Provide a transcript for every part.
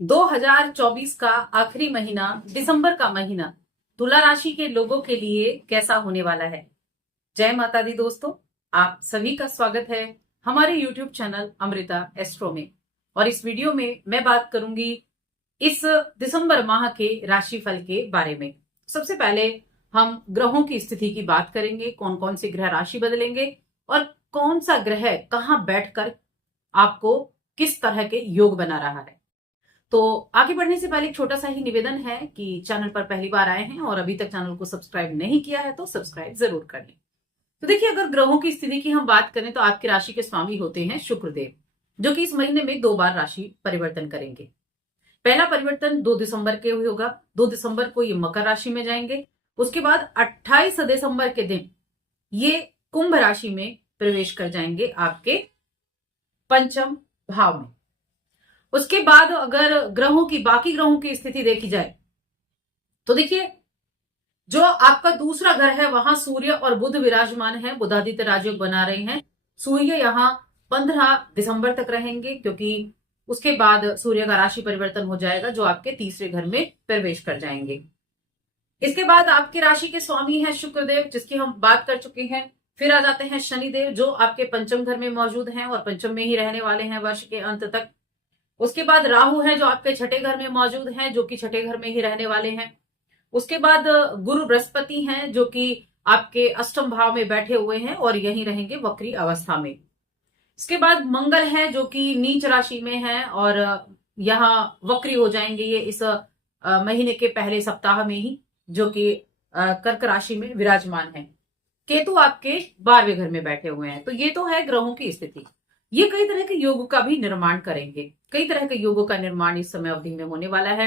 2024 का आखिरी महीना, दिसंबर का महीना तुला राशि के लोगों के लिए कैसा होने वाला है। जय माता दी दोस्तों, आप सभी का स्वागत है हमारे YouTube चैनल अमृता एस्ट्रो में। और इस वीडियो में मैं बात करूंगी इस दिसंबर माह के राशिफल के बारे में। सबसे पहले हम ग्रहों की स्थिति की बात करेंगे, कौन कौन से ग्रह राशि बदलेंगे और कौन सा ग्रह कहां बैठकर आपको किस तरह के योग बना रहा है। तो आगे बढ़ने से पहले एक छोटा सा ही निवेदन है कि चैनल पर पहली बार आए हैं और अभी तक चैनल को सब्सक्राइब नहीं किया है तो सब्सक्राइब जरूर कर लें। तो देखिए, अगर ग्रहों की स्थिति की हम बात करें तो आपकी राशि के स्वामी होते हैं शुक्रदेव, जो कि इस महीने में 2 बार राशि परिवर्तन करेंगे। पहला परिवर्तन 2 दिसंबर के होगा। 2 दिसंबर को ये मकर राशि में जाएंगे। उसके बाद 28 दिसंबर के दिन ये कुंभ राशि में प्रवेश कर जाएंगे, आपके पंचम भाव में। उसके बाद अगर बाकी ग्रहों की स्थिति देखी जाए तो देखिए, जो आपका दूसरा घर है वहां सूर्य और बुध विराजमान है, बुधादित्य राजयोग बना रहे हैं। सूर्य यहां 15 दिसंबर तक रहेंगे, क्योंकि उसके बाद सूर्य का राशि परिवर्तन हो जाएगा, जो आपके तीसरे घर में प्रवेश कर जाएंगे। इसके बाद आपकी राशि के स्वामी है शुक्रदेव, जिसकी हम बात कर चुके हैं। फिर आ जाते हैं शनिदेव, जो आपके पंचम घर में मौजूद हैं और पंचम में ही रहने वाले हैं वर्ष के अंत तक। उसके बाद राहु है, जो आपके छठे घर में मौजूद हैं, जो कि छठे घर में ही रहने वाले हैं। उसके बाद गुरु बृहस्पति हैं, जो कि आपके अष्टम भाव में बैठे हुए हैं और यहीं रहेंगे वक्री अवस्था में। इसके बाद मंगल है, जो कि नीच राशि में है और यहां वक्री हो जाएंगे ये इस महीने के पहले सप्ताह में ही, जो कि कर्क राशि में विराजमान है। केतु आपके 12वें घर में बैठे हुए हैं। तो ये तो है ग्रहों की स्थिति। ये कई तरह के योग का भी निर्माण करेंगे। कई तरह के योगों का निर्माण इस समय अवधि में होने वाला है।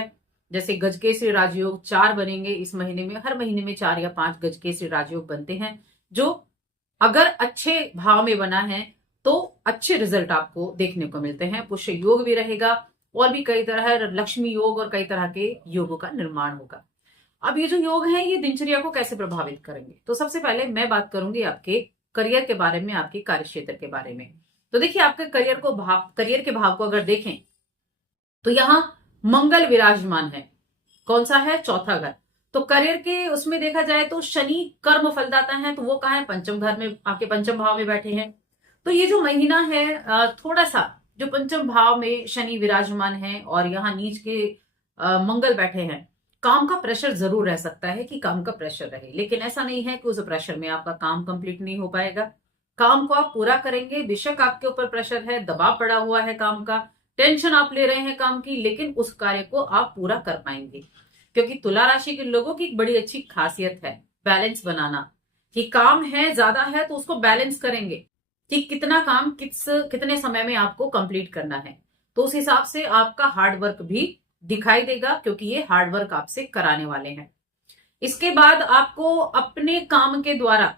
जैसे गजकेसरी राजयोग 4 बनेंगे इस महीने में। हर महीने में 4 या 5 गजकेसरी राजयोग बनते हैं, जो अगर अच्छे भाव में बना है तो अच्छे रिजल्ट आपको देखने को मिलते हैं। पुष्य योग भी रहेगा और भी कई तरह, लक्ष्मी योग और कई तरह के योगों का निर्माण होगा। अब ये जो योग है ये दिनचर्या को कैसे प्रभावित करेंगे, तो सबसे पहले मैं बात करूंगी आपके करियर के बारे में, आपके कार्य क्षेत्र के बारे में। तो देखिए, आपके करियर के भाव को अगर देखें तो यहां मंगल विराजमान है। कौन सा है? चौथा घर। तो करियर के उसमें देखा जाए तो शनि कर्म फलदाता है, तो वो कहाँ है? पंचम घर में, आपके पंचम भाव में बैठे हैं। तो ये जो महीना है थोड़ा सा, जो पंचम भाव में शनि विराजमान है और यहाँ नीच के मंगल बैठे हैं, काम का प्रेशर जरूर रह सकता है कि काम का प्रेशर रहे, लेकिन ऐसा नहीं है कि उस प्रेशर में आपका काम कंप्लीट नहीं हो पाएगा। काम को आप पूरा करेंगे। बेशक आपके ऊपर प्रेशर है, दबाव पड़ा हुआ है काम का, टेंशन आप ले रहे हैं काम की, लेकिन उस कार्य को आप पूरा कर पाएंगे। क्योंकि तुला राशि के लोगों की एक बड़ी अच्छी खासियत है बैलेंस बनाना, कि काम है, ज्यादा है तो उसको बैलेंस करेंगे कि कितना काम कितने समय में आपको कंप्लीट करना है। तो उस हिसाब से आपका हार्डवर्क भी दिखाई देगा, क्योंकि ये हार्डवर्क आपसे कराने वाले हैं। इसके बाद आपको अपने काम के द्वारा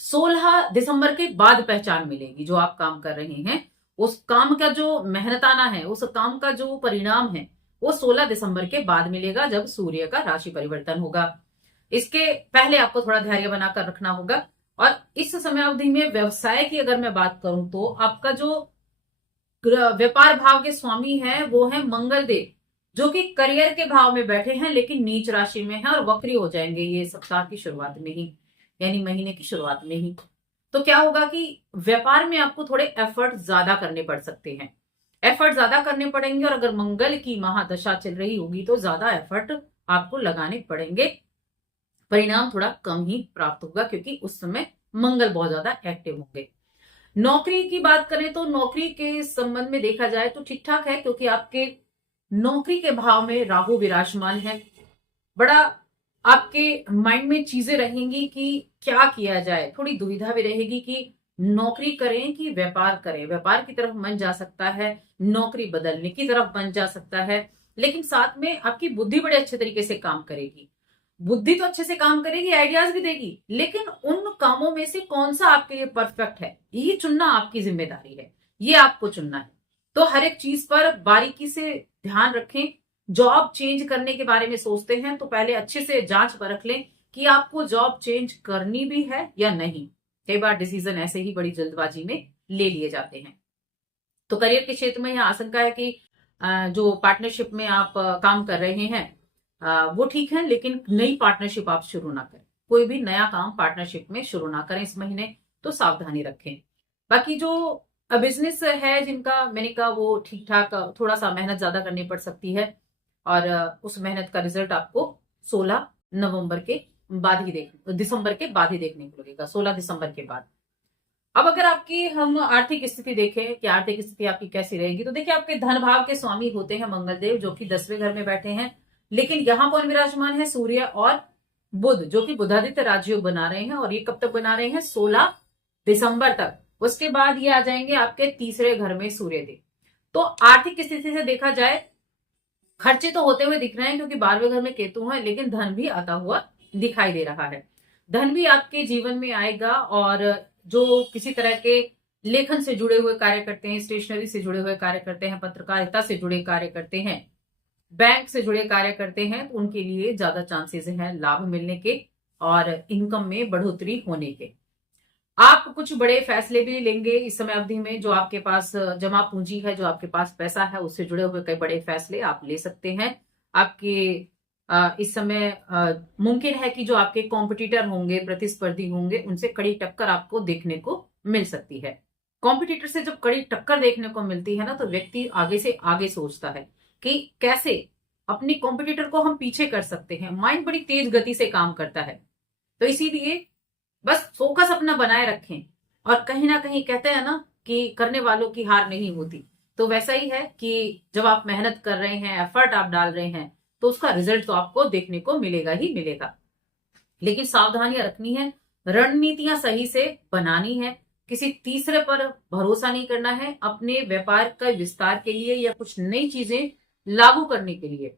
16 दिसंबर के बाद पहचान मिलेगी। जो आप काम कर रहे हैं उस काम का जो मेहनताना है, उस काम का जो परिणाम है, वो 16 दिसंबर के बाद मिलेगा, जब सूर्य का राशि परिवर्तन होगा। इसके पहले आपको थोड़ा धैर्य बनाकर रखना होगा। और इस समय अवधि में व्यवसाय की अगर मैं बात करूं तो आपका जो व्यापार भाव के स्वामी है वो है मंगल देव, जो कि करियर के भाव में बैठे हैं, लेकिन नीच राशि में है और वक्री हो जाएंगे ये सप्ताह की शुरुआत में ही, यानी महीने की शुरुआत में ही। तो क्या होगा कि व्यापार में आपको थोड़े एफर्ट ज्यादा करने पड़ सकते हैं, एफर्ट ज्यादा करने पड़ेंगे। और अगर मंगल की महादशा चल रही होगी तो ज्यादा एफर्ट आपको लगाने पड़ेंगे। परिणाम थोड़ा कम ही प्राप्त होगा, क्योंकि उस समय मंगल बहुत ज्यादा एक्टिव होंगे। नौकरी की बात करें तो नौकरी के संबंध में देखा जाए तो ठीक ठाक है, क्योंकि आपके नौकरी के भाव में राहु विराजमान है। बड़ा आपके माइंड में चीजें रहेंगी कि क्या किया जाए, थोड़ी दुविधा भी रहेगी कि नौकरी करें कि व्यापार करें। व्यापार की तरफ मन जा सकता है, नौकरी बदलने की तरफ मन जा सकता है, लेकिन साथ में आपकी बुद्धि बड़े अच्छे तरीके से काम करेगी। बुद्धि तो अच्छे से काम करेगी, आइडियाज भी देगी, लेकिन उन कामों में से कौन सा आपके लिए परफेक्ट है, ये चुनना आपकी जिम्मेदारी है, ये आपको चुनना है। तो हर एक चीज पर बारीकी से ध्यान रखें। जॉब चेंज करने के बारे में सोचते हैं तो पहले अच्छे से जांच परख लें कि आपको जॉब चेंज करनी भी है या नहीं। कई बार डिसीजन ऐसे ही बड़ी जल्दबाजी में ले लिए जाते हैं। तो करियर के क्षेत्र में यह आशंका है कि जो पार्टनरशिप में आप काम कर रहे हैं वो ठीक है, लेकिन नई पार्टनरशिप आप शुरू ना करें। कोई भी नया काम पार्टनरशिप में शुरू ना करें इस महीने, तो सावधानी रखें। बाकी जो बिजनेस है जिनका, मैंने कहा वो ठीक ठाक, थोड़ा सा मेहनत ज्यादा करनी पड़ सकती है और उस मेहनत का रिजल्ट आपको 16 नवंबर के बाद ही दिसंबर के बाद ही देखने को मिलेगा, 16 दिसंबर के बाद। अब अगर आपकी हम आर्थिक स्थिति देखें कि आर्थिक स्थिति आपकी कैसी रहेगी, तो देखिए आपके धन भाव के स्वामी होते हैं मंगलदेव, जो कि 10वें घर में बैठे हैं। लेकिन यहां कौन विराजमान है? सूर्य और बुध, जो कि बुधादित्य राजयोग बना रहे हैं। और ये कब तक बना रहे हैं? 16 दिसंबर तक। उसके बाद ये आ जाएंगे आपके तीसरे घर में सूर्यदेव। तो आर्थिक स्थिति से देखा जाए, खर्चे तो होते हुए दिख रहे हैं क्योंकि 12वें घर में केतु है, लेकिन धन भी आता हुआ दिखाई दे रहा है। धन भी आपके जीवन में आएगा। और जो किसी तरह के लेखन से जुड़े हुए कार्य करते हैं, स्टेशनरी से जुड़े हुए कार्य करते हैं, पत्रकारिता से जुड़े कार्य करते हैं, बैंक से जुड़े कार्य करते हैं, तो उनके लिए ज्यादा चांसेस हैं लाभ मिलने के और इनकम में बढ़ोतरी होने के। आप कुछ बड़े फैसले भी लेंगे इस समय अवधि में। जो आपके पास जमा पूंजी है, जो आपके पास पैसा है, उससे जुड़े हुए कई बड़े फैसले आप ले सकते हैं। आपके इस समय मुमकिन है कि जो आपके कॉम्पिटिटर होंगे, प्रतिस्पर्धी होंगे, उनसे कड़ी टक्कर आपको देखने को मिल सकती है। कॉम्पिटिटर से जब कड़ी टक्कर देखने को मिलती है ना, तो व्यक्ति आगे से आगे सोचता है कि कैसे अपनी कॉम्पिटिटर को हम पीछे कर सकते हैं। माइंड बड़ी तेज गति से काम करता है। तो इसीलिए बस फोकस अपना बनाए रखें। और कहीं ना कहीं कहते हैं ना कि करने वालों की हार नहीं होती, तो वैसा ही है कि जब आप मेहनत कर रहे हैं, एफर्ट आप डाल रहे हैं, तो उसका रिजल्ट तो आपको देखने को मिलेगा ही मिलेगा। लेकिन सावधानियां रखनी है, रणनीतियां सही से बनानी है, किसी तीसरे पर भरोसा नहीं करना है। अपने व्यापार का विस्तार के लिए या कुछ नई चीजें लागू करने के लिए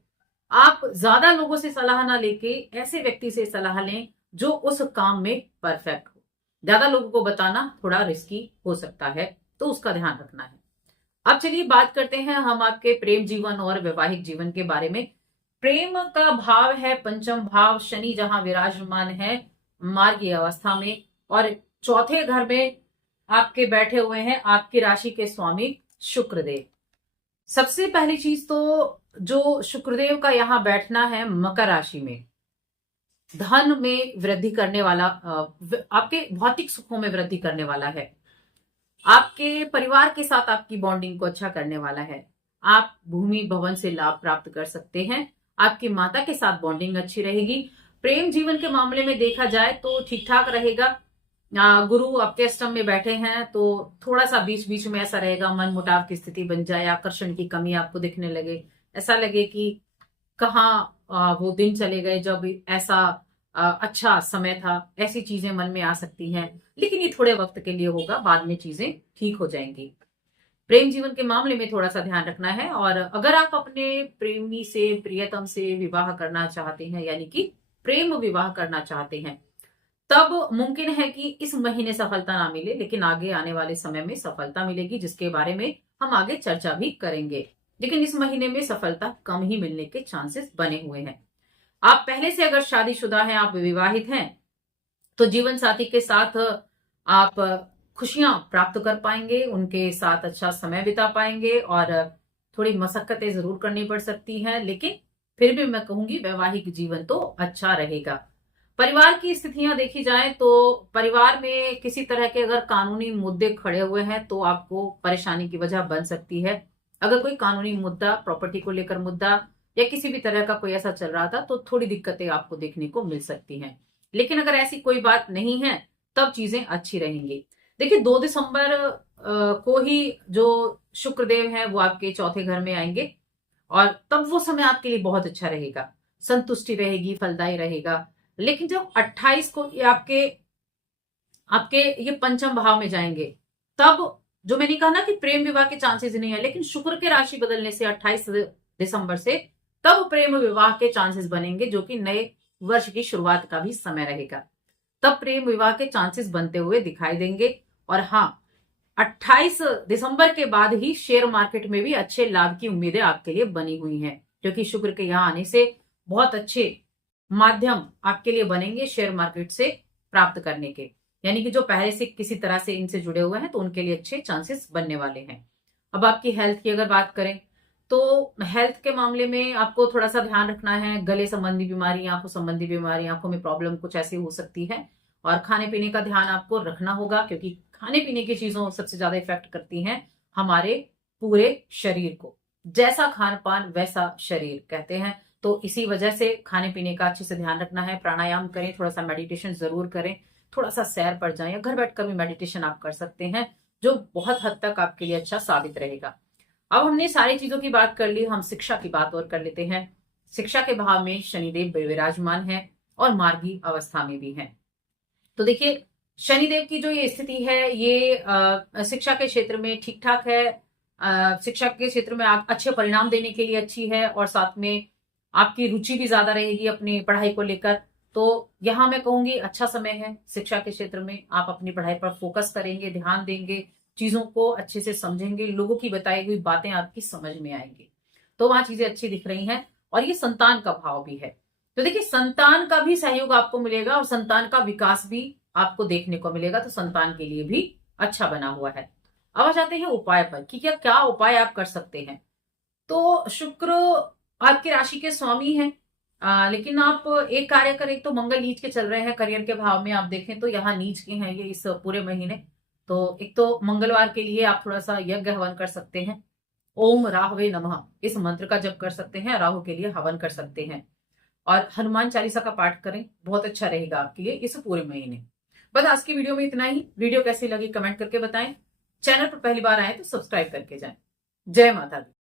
आप ज्यादा लोगों से सलाह ना लेके ऐसे व्यक्ति से सलाह लें जो उस काम में परफेक्ट हो। ज्यादा लोगों को बताना थोड़ा रिस्की हो सकता है, तो उसका ध्यान रखना है। अब चलिए बात करते हैं हम आपके प्रेम जीवन और वैवाहिक जीवन के बारे में। प्रेम का भाव है पंचम भाव, शनि जहां विराजमान है मार्गीय अवस्था में, और चौथे घर में आपके बैठे हुए हैं आपकी राशि के स्वामी शुक्रदेव। सबसे पहली चीज तो जो शुक्रदेव का यहां बैठना है मकर राशि में, धन में वृद्धि करने वाला, आपके भौतिक सुखों में वृद्धि करने वाला है। आपके परिवार के साथ आपकी बॉन्डिंग को अच्छा करने वाला है। आप भूमि भवन से लाभ प्राप्त कर सकते हैं। आपकी माता के साथ बॉन्डिंग अच्छी रहेगी। प्रेम जीवन के मामले में देखा जाए तो ठीक ठाक रहेगा। गुरु आपके अष्टम में बैठे हैं, तो थोड़ा सा बीच बीच में ऐसा रहेगा, मन मुटाव की स्थिति बन जाए, आकर्षण की कमी आपको दिखने लगे, ऐसा लगे कि कहाँ वो दिन चले गए जब ऐसा अच्छा समय था, ऐसी चीजें मन में आ सकती हैं। लेकिन ये थोड़े वक्त के लिए होगा, बाद में चीजें ठीक हो जाएंगी। प्रेम जीवन के मामले में थोड़ा सा ध्यान रखना है। और अगर आप अपने प्रेमी से, प्रियतम से विवाह करना चाहते हैं, यानी कि प्रेम विवाह करना चाहते हैं, तब मुमकिन है कि इस महीने सफलता ना मिले, लेकिन आगे आने वाले समय में सफलता मिलेगी, जिसके बारे में हम आगे चर्चा भी करेंगे। लेकिन इस महीने में सफलता कम ही मिलने के चांसेस बने हुए हैं। आप पहले से अगर शादीशुदा हैं, आप विवाहित हैं, तो जीवन साथी के साथ आप खुशियां प्राप्त कर पाएंगे, उनके साथ अच्छा समय बिता पाएंगे। और थोड़ी मशक्कतें जरूर करनी पड़ सकती हैं, लेकिन फिर भी मैं कहूंगी वैवाहिक जीवन तो अच्छा रहेगा। परिवार की स्थितियां देखी जाए तो परिवार में किसी तरह के अगर कानूनी मुद्दे खड़े हुए हैं, तो आपको परेशानी की वजह बन सकती है। अगर कोई कानूनी मुद्दा, प्रॉपर्टी को लेकर मुद्दा या किसी भी तरह का कोई ऐसा चल रहा था, तो थोड़ी दिक्कतें आपको देखने को मिल सकती हैं। लेकिन अगर ऐसी कोई बात नहीं है, तब चीजें अच्छी रहेंगी। देखिए 2 दिसंबर को ही जो शुक्रदेव है वो आपके चौथे घर में आएंगे, और तब वो समय आपके लिए बहुत अच्छा रहेगा, संतुष्टि रहेगी, फलदायी रहेगा। लेकिन जब 28 को ये आपके आपके ये पंचम भाव में जाएंगे, तब जो मैंने कहा ना कि प्रेम विवाह के चांसेस नहीं है, लेकिन शुक्र के राशि बदलने से 28 दिसंबर से तब प्रेम विवाह के चांसेस बनेंगे, जो कि नए वर्ष की शुरुआत का भी समय रहेगा। तब प्रेम विवाह के चांसेस बनते हुए दिखाई देंगे। और हाँ, 28 दिसंबर के बाद ही शेयर मार्केट में भी अच्छे लाभ की उम्मीदें आपके लिए बनी हुई हैं, क्योंकि शुक्र के यहां आने से बहुत अच्छे माध्यम आपके लिए बनेंगे शेयर मार्केट से प्राप्त करने के। यानी कि जो पहले से किसी तरह से इनसे जुड़े हुए हैं, तो उनके लिए अच्छे चांसेस बनने वाले हैं। अब आपकी हेल्थ की अगर बात करें, तो हेल्थ के मामले में आपको थोड़ा सा ध्यान रखना है। गले संबंधी बीमारी, आंखों संबंधी बीमारी, आंखों में प्रॉब्लम कुछ ऐसी हो सकती है। और खाने पीने का ध्यान आपको रखना होगा, क्योंकि खाने पीने की चीजों सबसे ज्यादा इफेक्ट करती हैं हमारे पूरे शरीर को। जैसा खान पान वैसा शरीर कहते हैं। तो इसी वजह से खाने पीने का अच्छे से ध्यान रखना है। प्राणायाम करें, थोड़ा सा मेडिटेशन जरूर करें, थोड़ा सा सैर पर जाएं, या घर बैठकर भी मेडिटेशन आप कर सकते हैं, जो बहुत हद तक आपके लिए अच्छा साबित रहेगा। अब हमने सारी चीजों की बात कर ली, हम शिक्षा की बात और कर लेते हैं। शिक्षा के भाव में शनिदेव विराजमान है और मार्गी अवस्था में भी है। तो देखिए, शनिदेव की जो ये स्थिति है, ये शिक्षा के क्षेत्र में ठीक ठाक है। शिक्षा के क्षेत्र में आप अच्छे परिणाम देने के लिए अच्छी है, और साथ में आपकी रुचि भी ज्यादा रहेगी अपनी पढ़ाई को लेकर। तो यहां मैं कहूंगी अच्छा समय है शिक्षा के क्षेत्र में। आप अपनी पढ़ाई पर फोकस करेंगे, ध्यान देंगे, चीजों को अच्छे से समझेंगे, लोगों की बताई हुई बातें आपकी समझ में आएंगी। तो वहां चीजें अच्छी दिख रही हैं। और ये संतान का भाव भी है। तो देखिए, संतान का भी सहयोग आपको मिलेगा और संतान का विकास भी आपको देखने को मिलेगा। तो संतान के लिए भी अच्छा बना हुआ है। अब आ जाते हैं उपाय पर कि क्या क्या उपाय आप कर सकते हैं। तो शुक्र आपकी राशि के स्वामी हैं, लेकिन आप एक कार्य करें। एक तो मंगल नीच के चल रहे हैं, करियर के भाव में आप देखें तो यहाँ नीच के हैं ये इस पूरे महीने। तो एक तो मंगलवार के लिए आप थोड़ा सा यज्ञ हवन कर सकते हैं। ओम राहवे नमः इस मंत्र का जप कर सकते हैं, राहु के लिए हवन कर सकते हैं। और हनुमान चालीसा का पाठ करें, बहुत अच्छा रहेगा आपके लिए इस पूरे महीने। बस आज की वीडियो में इतना ही। वीडियो कैसी लगी कमेंट करके बताएं। चैनल पर पहली बार आए तो सब्सक्राइब करके जाएं। जय माता दी।